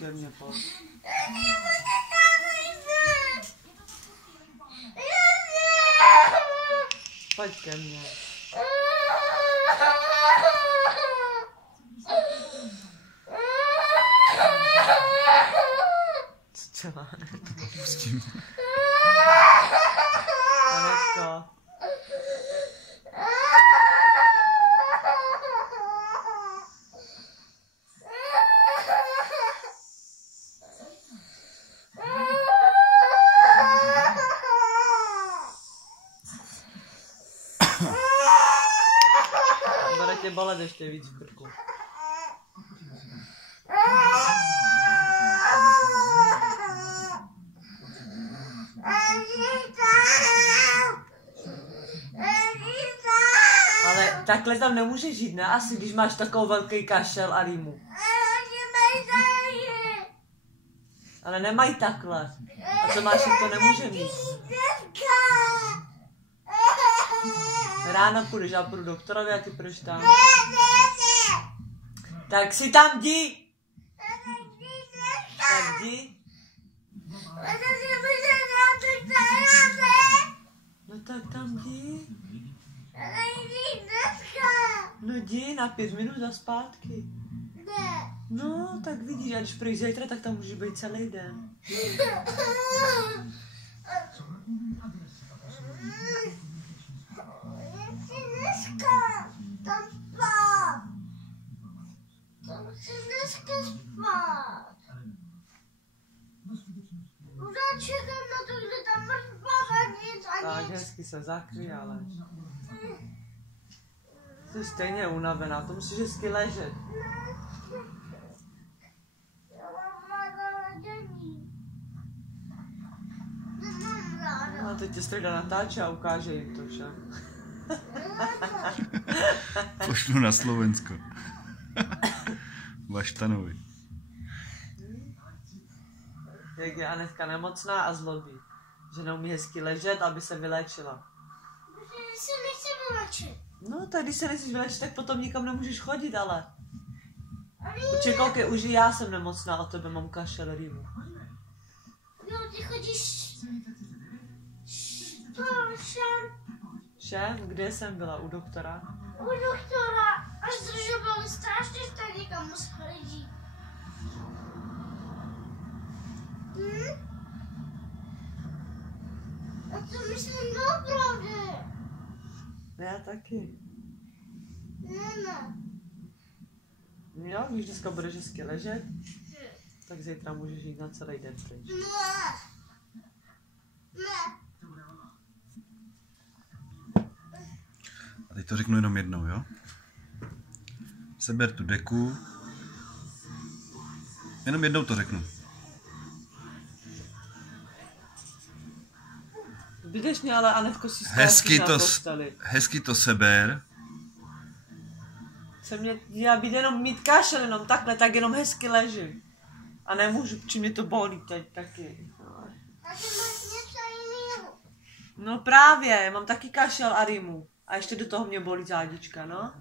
ke mně, pojď. Pojď ke mně. Co dělá? Pustím. Anečko. Bude tě bolet ještě víc v krku. Ale takhle tam nemůžeš žít, ne? Asi když máš takový velký kašel a rýmu. Ale nemají takhle. A co máš, to nemůže mít. Ráno půjdeš, já půjdu doktorovi a ty půjdeš tam. Tak si tam jdi. Tak jdi. No tak tam jdi. No jdi na 5 minut a zpátky. No, tak vidíš, a když půjdeš zítra, tak tam můžeš být celý den. Čekám na to, že tam mrtvá nic a Tak nic. hezky se zakryj, ale... Jsi stejně unavená, to musíš hezky ležet. Já mám ráda dění. Nemám ráda. No, teď tě strejda natáče a ukáže jim to všem. Pošlu na Slovensko. Vaštanovi. Jak je Anetka nemocná a zlobí. Že neumí hezky ležet, aby se vyléčila. Protože se nechci vylečit. No, tak když se nechceš vylečit, tak potom nikam nemůžeš chodit, ale. Ale Určitě koukej, už i já jsem nemocná, o tebe mám kašel, rýmu. jo, ty chodíš... Všem Všem? Kde jsem byla? U doktora? u doktora a zdržovali strašně, tak někam museli jít. A to myslím doopravdy. Já taky. Ne. Jo, když dneska budeš hezky ležet, tak zítra můžeš jít na celý den pryč. Ne. A teď to řeknu jenom jednou, jo? Seber tu deku. Jenom jednou to řeknu. Vidíš mě, ale Anetko si skáčí na posteli. Hezky to seber. Já být jenom mít kašel, jenom takhle, tak jenom hezky ležím. A nemůžu, či mě to bolí teď taky. A ty máš něco jiného. No právě, mám taky kašel a rýmu. A ještě do toho mě bolí zádička, no.